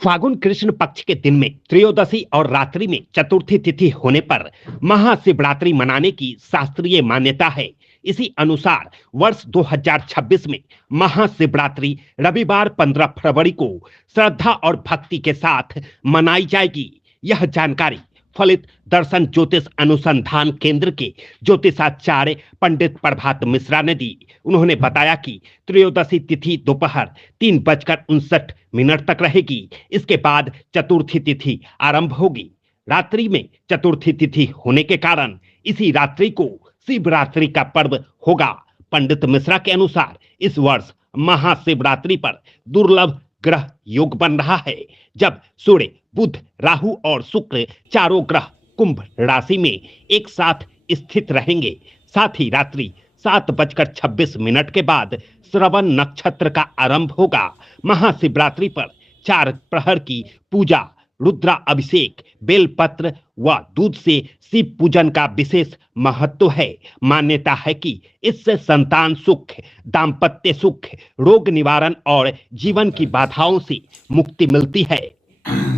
फागुन कृष्ण पक्ष के दिन में त्रयोदशी और रात्रि में चतुर्थी तिथि होने पर महाशिवरात्रि मनाने की शास्त्रीय मान्यता है। इसी अनुसार वर्ष 2026 में महाशिवरात्रि रविवार 15 फरवरी को श्रद्धा और भक्ति के साथ मनाई जाएगी। यह जानकारी फलित दर्शन ज्योतिष अनुसंधान केंद्र के ज्योतिषाचार्य पंडित प्रभात मिश्रा ने दी। उन्होंने बताया कि त्रयोदशी तिथि दोपहर 3:59 तक रहेगी। इसके बाद चतुर्थी तिथि आरंभ होगी। रात्रि में चतुर्थी तिथि होने के कारण इसी रात्रि को शिवरात्रि का पर्व होगा। पंडित मिश्रा के अनुसार इस वर्ष महाशिवरात्रि पर दुर्लभ ग्रह योग बन रहा है, जब सूर्य, बुध, राहु और शुक्र चारों ग्रह कुंभ राशि में एक साथ स्थित रहेंगे। साथ ही रात्रि 7:26 के बाद श्रवण नक्षत्र का आरंभ होगा। महाशिवरात्रि पर 4 प्रहर की पूजा, रुद्रा अभिषेक, बेलपत्र व दूध से शिव पूजन का विशेष महत्व है। मान्यता है कि इससे संतान सुख, दाम्पत्य सुख, रोग निवारण और जीवन की बाधाओं से मुक्ति मिलती है।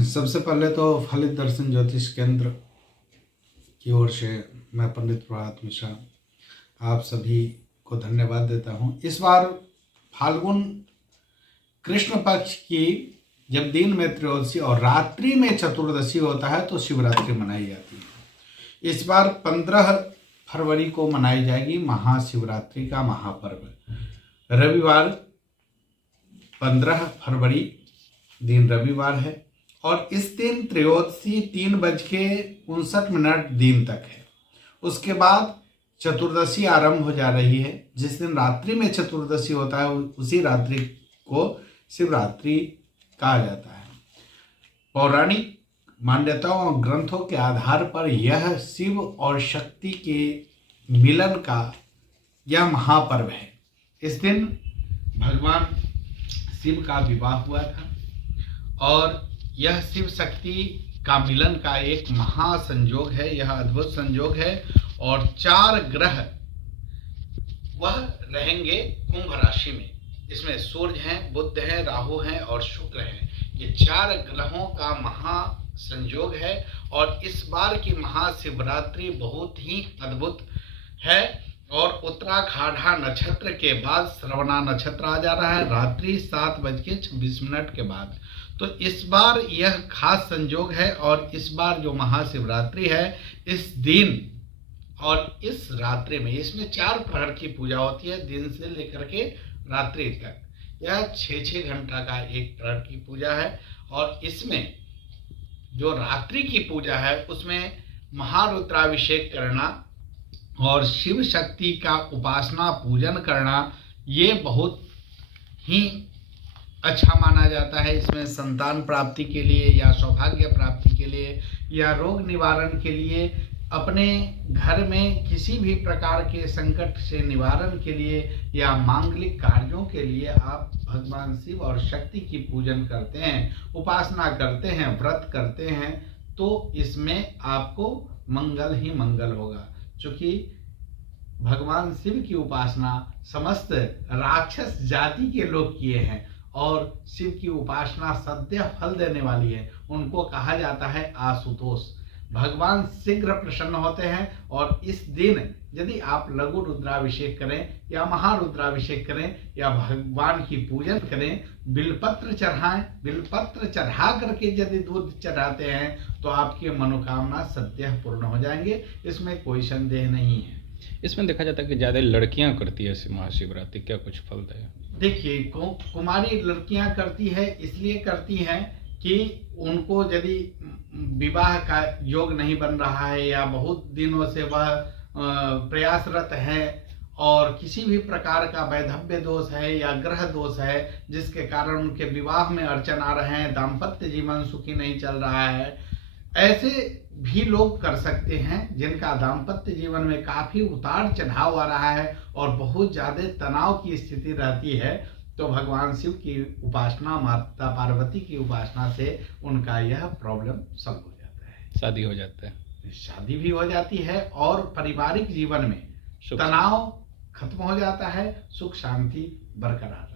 सबसे पहले तो फलित दर्शन ज्योतिष केंद्र की ओर से मैं पंडित प्रभात मिश्रा आप सभी को धन्यवाद देता हूं। इस बार फाल्गुन कृष्ण पक्ष की जब दिन में त्रयोदशी और रात्रि में चतुर्दशी होता है तो शिवरात्रि मनाई जाती है। इस बार 15 फरवरी को मनाई जाएगी महाशिवरात्रि का महापर्व। रविवार 15 फरवरी दिन रविवार है और इस दिन त्रयोदशी 3:59 दिन तक है। उसके बाद चतुर्दशी आरंभ हो जा रही है। जिस दिन रात्रि में चतुर्दशी होता है उसी रात्रि को शिवरात्रि कहा जाता है। पौराणिक मान्यताओं और ग्रंथों के आधार पर यह शिव और शक्ति के मिलन का यह महापर्व है। इस दिन भगवान शिव का विवाह हुआ था और यह शिव शक्ति का मिलन का एक महासंयोग है। यह अद्भुत संयोग है और 4 ग्रह वह रहेंगे कुंभ राशि में। इसमें सूर्य हैं, बुध हैं, राहु हैं और शुक्र हैं। ये 4 ग्रहों का महासंयोग है और इस बार की महाशिवरात्रि बहुत ही अद्भुत है। और उत्तराखाढ़ा नक्षत्र के बाद श्रवणा नक्षत्र आ जा रहा है रात्रि 7:26 के बाद। तो इस बार यह खास संयोग है और इस बार जो महाशिवरात्रि है इस दिन और इस रात्रि में इसमें 4 प्रहर की पूजा होती है, दिन से लेकर के रात्रि तक। यह 6-6 घंटा का एक प्रहर की पूजा है और इसमें जो रात्रि की पूजा है उसमें महारुद्राभिषेक करना और शिव शक्ति का उपासना पूजन करना ये बहुत ही अच्छा माना जाता है। इसमें संतान प्राप्ति के लिए या सौभाग्य प्राप्ति के लिए या रोग निवारण के लिए, अपने घर में किसी भी प्रकार के संकट से निवारण के लिए या मांगलिक कार्यों के लिए आप भगवान शिव और शक्ति की पूजन करते हैं, उपासना करते हैं, व्रत करते हैं, तो इसमें आपको मंगल ही मंगल होगा। क्योंकि भगवान शिव की उपासना समस्त राक्षस जाति के लोग किए हैं और शिव की उपासना सद्य फल देने वाली है। उनको कहा जाता है आशुतोष। भगवान शीघ्र प्रसन्न होते हैं और इस दिन यदि आप लघु रुद्राभिषेक करें या महारुद्राभिषेक करें या भगवान की पूजन करें, बिलपत्र चढ़ाएं, बिलपत्र चढ़ा करके यदि दूध चढ़ाते हैं तो आपकी मनोकामना सद्य पूर्ण हो जाएंगे। इसमें कोई संदेह नहीं है। इसमें देखा जाता है कि ज्यादा लड़कियां करती है महाशिवरात्रि, क्या कुछ फल है? देखिए, कुमारी लड़कियां करती है, इसलिए करती हैं कि उनको यदि विवाह का योग नहीं बन रहा है या बहुत दिनों से वह प्रयासरत है और किसी भी प्रकार का वैधव्य दोष है या ग्रह दोष है जिसके कारण उनके विवाह में अड़चन आ रहे हैं, दाम्पत्य जीवन सुखी नहीं चल रहा है, ऐसे भी लोग कर सकते हैं जिनका दाम्पत्य जीवन में काफी उतार चढ़ाव आ रहा है और बहुत ज्यादा तनाव की स्थिति रहती है। तो भगवान शिव की उपासना, माता पार्वती की उपासना से उनका यह प्रॉब्लम सॉल्व हो जाता है। शादी हो जाता है, शादी भी हो जाती है और पारिवारिक जीवन में तनाव खत्म हो जाता है, सुख शांति बरकरार।